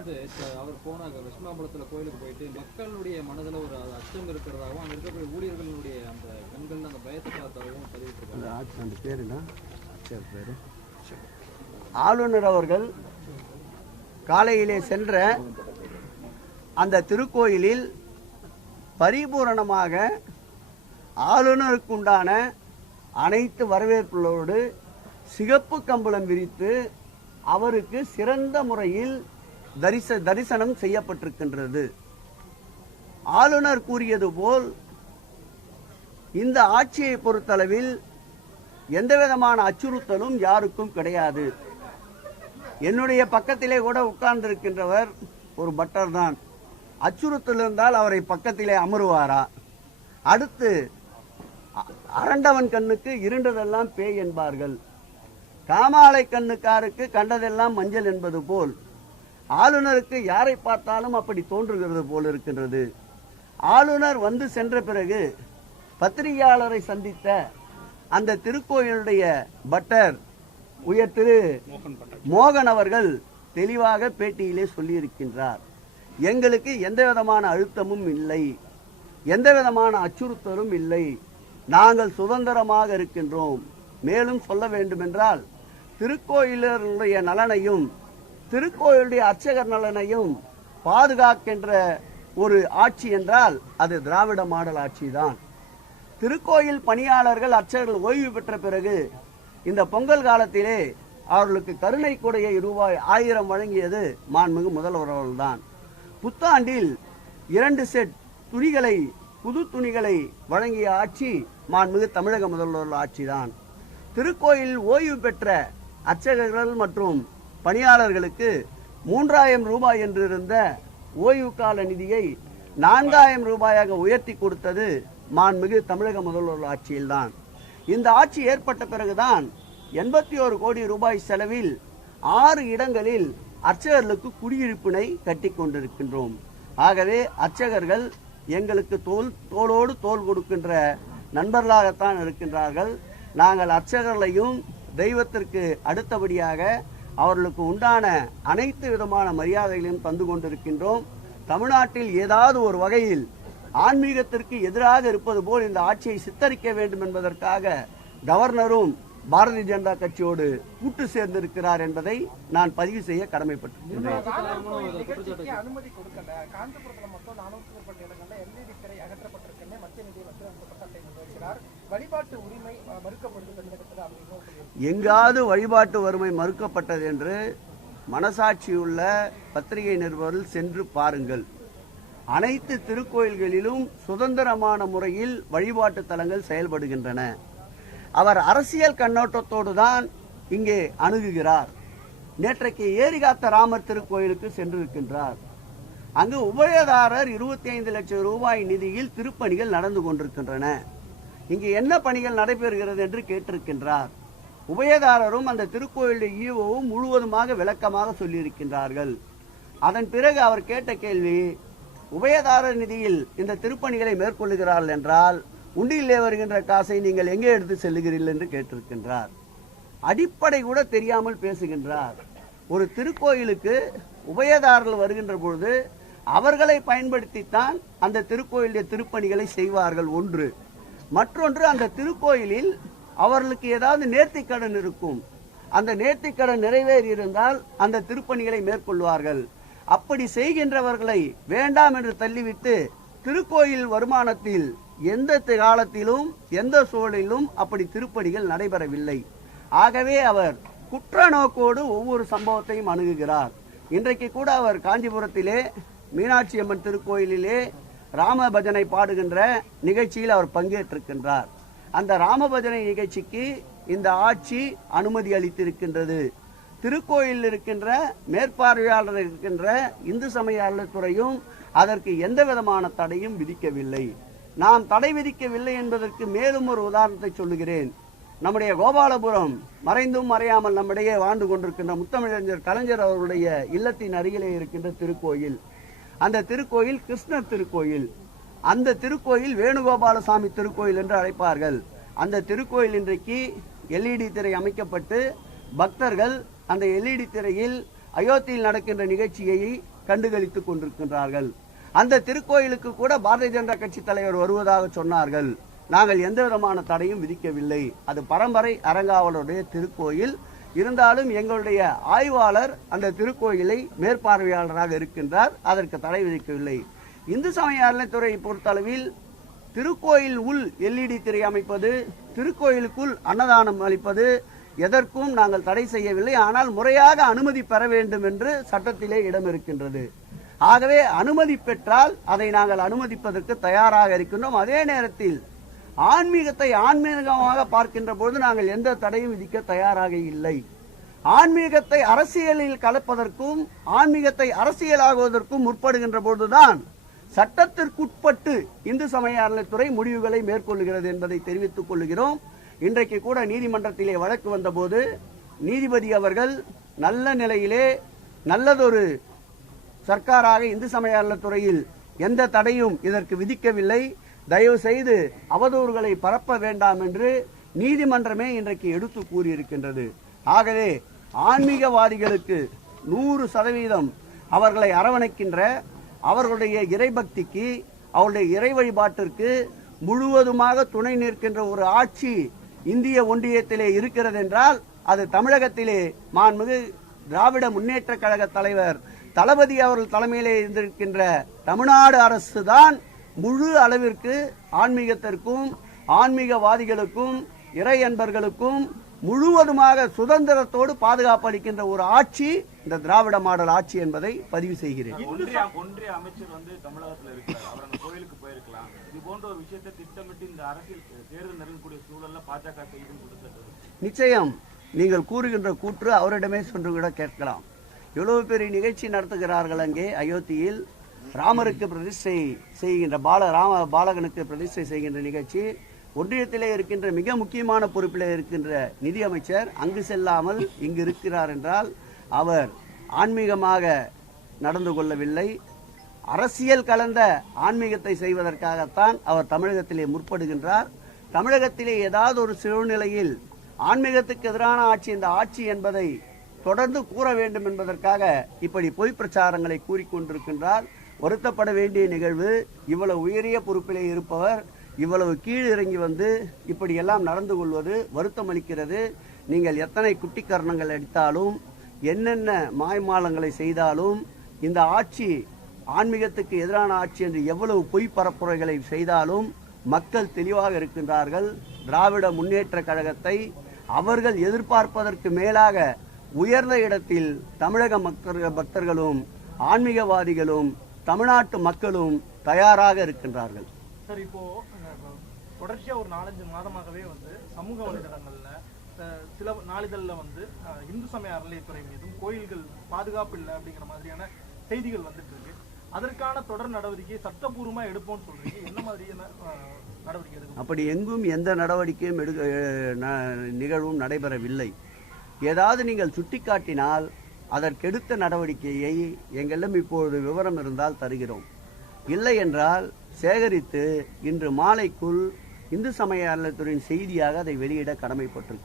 வந்து அவர் போனாங்க விஷ்ணாபுரத்தில் கோயிலுக்கு போயிட்டு மக்களுடைய மனதில் ஒரு அச்சம் இருக்கிறதாகவும் அங்கே இருக்கக்கூடிய ஊழியர்களுடைய அந்த கண்கள் அந்த பயத்தை பார்த்ததாகவும் பதிவிட்டு அந்த பேர் ஆளுநர் அவர்கள் காலையிலே சென்ற அந்த திருக்கோயிலில் பரிபூரணமாக ஆளுநருக்குண்டான அனைத்து வரவேற்புகளோடு சிகப்பு கம்பளம் விரித்து அவருக்கு சிறந்த முறையில் தரிச தரிசனம் செய்யப்பட்டிருக்கின்றது ஆளுநர் கூறியது போல் இந்த ஆட்சியை பொறுத்தளவில் எந்த விதமான அச்சுறுத்தலும் யாருக்கும் கிடையாது என்னுடைய பக்கத்திலே கூட உட்கார்ந்திருக்கின்றவர் ஒரு பட்டர் தான் அச்சுறுத்தல் இருந்தால் அவரை பக்கத்திலே அமருவாரா அடுத்து அரண்டவன் கண்ணுக்கு இருண்டதெல்லாம் பேய் என்பார்கள் காமாலை கண்ணுக்காருக்கு கண்டதெல்லாம் மஞ்சள் என்பது போல் ஆளுநருக்கு யாரை பார்த்தாலும் அப்படி தோன்றுகிறது போல் இருக்கின்றது ஆளுநர் வந்து சென்ற பிறகு பத்திரிகையாளரை சந்தித்த அந்த திருக்கோயிலுடைய பட்டர் உயர் திரு மோகன் அவர்கள் தெளிவாக பேட்டியிலே சொல்லியிருக்கின்றார் எங்களுக்கு எந்த விதமான அழுத்தமும் இல்லை எந்த விதமான அச்சுறுத்தலும் இல்லை நாங்கள் சுதந்திரமாக இருக்கின்றோம் மேலும் சொல்ல வேண்டுமென்றால் திருக்கோயிலருடைய நலனையும் திருக்கோயிலுடைய அர்ச்சகர் நலனையும் பாதுகாக்கின்ற ஒரு ஆட்சி என்றால் அது திராவிட மாடல் ஆட்சி தான் திருக்கோயில் பணியாளர்கள் அர்ச்சகர்கள் ஓய்வு பெற்ற பிறகு இந்த பொங்கல் காலத்திலே அவர்களுக்கு கருணை கொடையை ரூபாய் ஆயிரம் வழங்கியது மாண்புமிகு முதல்வர் புத்தாண்டில் இரண்டு செட் துணிகளை புது துணிகளை வழங்கிய ஆட்சி மாண்புமிகு தமிழக முதல்வர் ஆட்சிதான் திருக்கோயில் ஓய்வு பெற்ற அர்ச்சகர்கள் மற்றும் பணியாளர்களுக்கு மூன்றாயிரம் ரூபாய் என்றிருந்த ஓய்வு கால நிதியை நான்காயிரம் ரூபாயாக உயர்த்தி கொடுத்தது மாண்மிகு தமிழக முதல்வர் ஆட்சியில்தான் இந்த ஆட்சி ஏற்பட்ட பிறகுதான் எண்பத்தி ஒரு கோடி ரூபாய் செலவில் ஆறு இடங்களில் அர்ச்சகர்களுக்கு குடியிருப்பினை கட்டி கொண்டிருக்கின்றோம் ஆகவே அர்ச்சகர்கள் எங்களுக்கு தோல் தோளோடு தோல் கொடுக்கின்ற நண்பர்களாகத்தான் இருக்கின்றார்கள் நாங்கள் அர்ச்சகர்களையும் தெய்வத்திற்கு அடுத்தபடியாக அவர்களுக்கு உண்டான அனைத்து விதமான மரியாதைகளையும் தந்து கொண்டிருக்கின்றோம் தமிழ்நாட்டில் ஏதாவது ஒரு வகையில் ஆன்மீகத்திற்கு எதிராக இருப்பது போல் இந்த ஆட்சியை சித்தரிக்க வேண்டும் என்பதற்காக கவர்னரும் பாரதிய ஜனதா கட்சியோடு கூட்டு சேர்ந்திருக்கிறார் என்பதை நான் பதிவு செய்ய கடமைப்பட்டிருக்கிறேன் இடங்களில் எல்இடி திரை மத்திய எங்காவது வழிபாட்டு வறுமை மறுக்கப்பட்டது என்று மனசாட்சியுள்ள பத்திரிகை நிருபர்கள் சென்று பாருங்கள் அனைத்து திருக்கோயில்களிலும் சுதந்திரமான முறையில் வழிபாட்டு தலங்கள் செயல்படுகின்றன அவர் அரசியல் கண்ணோட்டத்தோடு தான் இங்கே அணுகுகிறார் நேற்றைக்கு ஏரிகாத்த ராமர் திருக்கோயிலுக்கு சென்றிருக்கின்றார் அங்கு உபயதாரர் இருபத்தி ஐந்து லட்சம் ரூபாய் நிதியில் திருப்பணிகள் நடந்து கொண்டிருக்கின்றன இங்கு என்ன பணிகள் நடைபெறுகிறது என்று கேட்டிருக்கின்றார் உபயதாரரும் அந்த திருக்கோயிலுடைய ஈவோவும் முழுவதுமாக விளக்கமாக சொல்லியிருக்கின்றார்கள் அதன் பிறகு அவர் கேட்ட கேள்வி உபயதார நிதியில் இந்த திருப்பணிகளை மேற்கொள்ளுகிறார்கள் என்றால் உண்டியிலே வருகின்ற காசை நீங்கள் எங்கே எடுத்து செல்லுகிறீர்கள் என்று கேட்டிருக்கின்றார் அடிப்படை கூட தெரியாமல் பேசுகின்றார் ஒரு திருக்கோயிலுக்கு உபயதாரர்கள் வருகின்ற பொழுது அவர்களை பயன்படுத்தித்தான் அந்த திருக்கோயிலுடைய திருப்பணிகளை செய்வார்கள் ஒன்று மற்றொன்று அந்த திருக்கோயிலில் அவர்களுக்கு ஏதாவது நேர்த்திக்கடன் இருக்கும் அந்த நேர்த்திக்கடன் நிறைவேறி இருந்தால் அந்த திருப்பணிகளை மேற்கொள்வார்கள் அப்படி செய்கின்றவர்களை வேண்டாம் என்று தள்ளிவிட்டு திருக்கோயில் வருமானத்தில் எந்த காலத்திலும் எந்த சூழலிலும் அப்படி திருப்பணிகள் நடைபெறவில்லை ஆகவே அவர் குற்ற நோக்கோடு ஒவ்வொரு சம்பவத்தையும் அணுகுகிறார் இன்றைக்கு கூட அவர் காஞ்சிபுரத்திலே மீனாட்சி அம்மன் திருக்கோயிலிலே ராமபஜனை பாடுகின்ற நிகழ்ச்சியில் அவர் பங்கேற்றிருக்கின்றார் அந்த ராமபஜனை நிகழ்ச்சிக்கு இந்த ஆட்சி அனுமதி அளித்திருக்கின்றது திருக்கோயில் இருக்கின்ற மேற்பார்வையாளர் இருக்கின்ற இந்து சமய அறத்துறையும் அதற்கு எந்த விதமான தடையும் விதிக்கவில்லை நாம் தடை விதிக்கவில்லை என்பதற்கு மேலும் ஒரு உதாரணத்தை சொல்லுகிறேன் நம்முடைய கோபாலபுரம் மறைந்தும் மறையாமல் நம்மிடையே வாழ்ந்து கொண்டிருக்கின்ற முத்தமிழறிஞர் கலைஞர் அவருடைய இல்லத்தின் அருகிலே இருக்கின்ற திருக்கோயில் அந்த திருக்கோயில் கிருஷ்ணர் திருக்கோயில் அந்த திருக்கோயில் வேணுகோபாலசாமி திருக்கோயில் என்று அழைப்பார்கள் அந்த திருக்கோயில் இன்றைக்கு எல்இடி திரை அமைக்கப்பட்டு பக்தர்கள் அந்த எல்இடி திரையில் அயோத்தியில் நடக்கின்ற நிகழ்ச்சியை கண்டுகளித்துக் கொண்டிருக்கின்றார்கள் அந்த திருக்கோயிலுக்கு கூட பாரதிய ஜனதா கட்சி தலைவர் வருவதாக சொன்னார்கள் நாங்கள் எந்த விதமான தடையும் விதிக்கவில்லை அது பரம்பரை அரங்காவலருடைய திருக்கோயில் இருந்தாலும் எங்களுடைய ஆய்வாளர் அந்த திருக்கோயிலை மேற்பார்வையாளராக இருக்கின்றார் அதற்கு தடை விதிக்கவில்லை இந்து சமய அறநிலைத்துறையை பொறுத்தளவில் திருக்கோயில் உள் எல்இடி e திரை அமைப்பது திருக்கோயிலுக்குள் அன்னதானம் அளிப்பது எதற்கும் நாங்கள் தடை செய்யவில்லை ஆனால் முறையாக அனுமதி பெற வேண்டும் என்று சட்டத்திலே இடம் இருக்கின்றது ஆகவே அனுமதி பெற்றால் அதை நாங்கள் அனுமதிப்பதற்கு தயாராக இருக்கின்றோம் அதே நேரத்தில் ஆன்மீகத்தை ஆன்மீகமாக பார்க்கின்ற பொழுது நாங்கள் எந்த தடையும் விதிக்க தயாராக இல்லை ஆன்மீகத்தை அரசியலில் கலப்பதற்கும் ஆன்மீகத்தை அரசியலாகுவதற்கும் முற்படுகின்ற பொழுதுதான் சட்டத்திற்குட்பட்டு இந்து சமய அறநிலைத்துறை முடிவுகளை மேற்கொள்கிறது என்பதை தெரிவித்துக் கொள்கிறோம் இன்றைக்கு கூட நீதிமன்றத்திலே வழக்கு வந்தபோது நீதிபதி அவர்கள் நல்ல நிலையிலே நல்லதொரு சர்க்காராக இந்து சமய அறநிலைத்துறையில் எந்த தடையும் இதற்கு விதிக்கவில்லை தயவு செய்து அவதூறுகளை பரப்ப வேண்டாம் என்று நீதிமன்றமே இன்றைக்கு எடுத்து கூறியிருக்கின்றது ஆகவே ஆன்மீகவாதிகளுக்கு நூறு சதவீதம் அவர்களை அரவணைக்கின்ற அவர்களுடைய இறைபக்திக்கு அவருடைய இறை வழிபாட்டிற்கு முழுவதுமாக துணை நிற்கின்ற ஒரு ஆட்சி இந்திய ஒன்றியத்திலே இருக்கிறது என்றால் அது தமிழகத்திலே மாண்புமிகு திராவிட முன்னேற்ற கழக தலைவர் தளபதி அவர்கள் தலைமையிலே இருந்திருக்கின்ற தமிழ்நாடு அரசு தான் முழு அளவிற்கு ஆன்மீகத்திற்கும் ஆன்மீகவாதிகளுக்கும் இறை அன்பர்களுக்கும் முழுவதுமாக சுதந்திரத்தோடு பாதுகாப்பு அளிக்கின்ற ஒரு ஆட்சி இந்த திராவிட மாடல் ஆட்சி என்பதை பதிவு செய்கிறேன் நிச்சயம் நீங்கள் கூறுகின்ற கூற்று அவரிடமே சென்று கூட கேட்கலாம் எவ்வளவு பெரிய நிகழ்ச்சி நடத்துகிறார்கள் அங்கே அயோத்தியில் ராமருக்கு பிரதிஷ்டை செய்கின்ற பால ராம பாலகனுக்கு பிரதிஷ்டை செய்கின்ற நிகழ்ச்சி ஒன்றியத்திலே இருக்கின்ற மிக முக்கியமான பொறுப்பில் இருக்கின்ற நிதியமைச்சர் அங்கு செல்லாமல் இங்கு இருக்கிறார் என்றால் அவர் ஆன்மீகமாக நடந்து கொள்ளவில்லை அரசியல் கலந்த ஆன்மீகத்தை செய்வதற்காகத்தான் அவர் தமிழகத்திலே முற்படுகின்றார் தமிழகத்திலே ஏதாவது ஒரு சூழ்நிலையில் ஆன்மீகத்துக்கு எதிரான ஆட்சி இந்த ஆட்சி என்பதை தொடர்ந்து கூற வேண்டும் என்பதற்காக இப்படி பொய் பிரச்சாரங்களை கூறிக்கொண்டிருக்கின்றார் வருத்தப்பட வேண்டிய நிகழ்வு இவ்வளவு உயரிய பொறுப்பிலே இருப்பவர் இவ்வளவு கீழ் இறங்கி வந்து இப்படியெல்லாம் நடந்து கொள்வது வருத்தம் அளிக்கிறது நீங்கள் எத்தனை குட்டி கரணங்கள் அடித்தாலும் என்னென்ன மாய்மாலங்களை செய்தாலும் இந்த ஆட்சி ஆன்மீகத்துக்கு எதிரான ஆட்சி என்று எவ்வளவு பொய் பரப்புரைகளை செய்தாலும் மக்கள் தெளிவாக இருக்கின்றார்கள் திராவிட முன்னேற்ற கழகத்தை அவர்கள் எதிர்பார்ப்பதற்கு மேலாக உயர்ந்த இடத்தில் தமிழக மக்கள் பக்தர்களும் ஆன்மீகவாதிகளும் தமிழ்நாட்டு மக்களும் தயாராக இருக்கின்றார்கள் சார் இப்போ தொடர்ச்சியாக ஒரு நாலஞ்சு மாதமாகவே வந்து சமூக வலைதளங்கள்ல சில நாளிதழில் வந்து இந்து சமய அறநிலையத்துறை மீதும் கோயில்கள் பாதுகாப்பு இல்லை அப்படிங்கிற மாதிரியான செய்திகள் வந்துட்டு இருக்கு அதற்கான தொடர் நடவடிக்கையை சட்டபூர்வமாக எடுப்போம்னு சொல்றீங்க என்ன மாதிரியான நடவடிக்கை எடுக்கும் அப்படி எங்கும் எந்த நடவடிக்கையும் எடுக்க நிகழ்வும் நடைபெறவில்லை ஏதாவது நீங்கள் சுட்டிக்காட்டினால் அதற்கெடுத்த நடவடிக்கையை எங்களிடம் இப்பொழுது விவரம் இருந்தால் தருகிறோம் இல்லை என்றால் சேகரித்து இன்று மாலைக்குள் இந்து சமய அறநிலையத்துறையின் செய்தியாக அதை வெளியிட கடமைப்பட்டிருக்கிறோம்